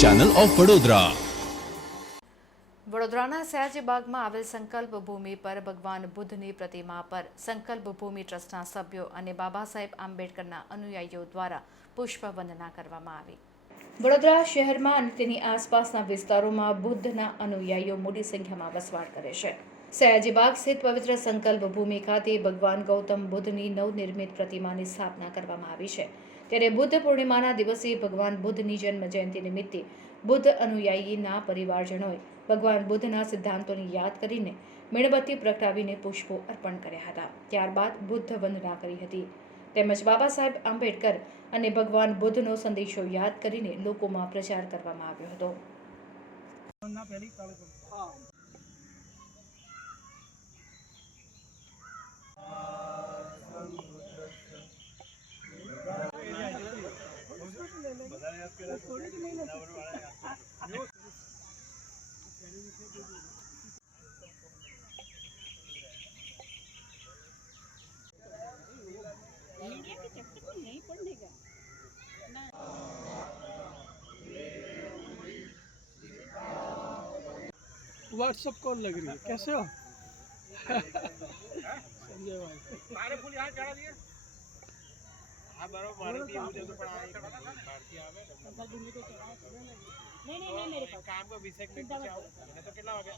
Channel of Vadodara. વડોદરાના સયાજીબાગમાં આવેલ સંકલ્પ ભૂમિ પર ભગવાન બુદ્ધની પ્રતિમા પર સંકલ્પ ભૂમિ ટ્રસ્ટના સભ્યો અને બાબા સાહેબ આંબેડકરના અનુયાયીઓ દ્વારા પુષ્પવંદના કરવામાં આવી। વડોદરા શહેરમાં અને તેની આસપાસના વિસ્તારોમાં બુદ્ધના અનુયાયીઓ મોટી સંખ્યામાં વસવાટ કરે છે। સયાજીબાગ સ્થિત પવિત્ર સંકલ્પ ભૂમિ ખાતે ભગવાન ગૌતમ બુદ્ધની નવનિર્મિત પ્રતિમાની સ્થાપના કરવામાં આવી છે। ત્યારે બુદ્ધ પૂર્ણિમાના દિવસે ભગવાન બુદ્ધની જન્મ જયંતિ નિમિત્તે બુદ્ધ અનુયાયીના પરિવારજનોએ ભગવાન બુદ્ધના સિદ્ધાંતોને યાદ કરીને મીણબત્તી પ્રગટાવીને પુષ્પો અર્પણ કર્યા હતા। ત્યારબાદ બુદ્ધ વંદના કરી હતી તેમજ બાબા સાહેબ આંબેડકર અને ભગવાન બુદ્ધનો સંદેશો યાદ કરીને લોકોમાં પ્રચાર કરવામાં આવ્યો હતો। व्हाट्सएप कॉल लग रही है, कैसे हो? संजय भाई सारे फूल यहाँ चढ़ा दिए। हाँ बराबर भारतीय मुझे तो पड़ा है भारतीय आवे नहीं मेरे काम का विषय में कुछ है तो कितना हो गया।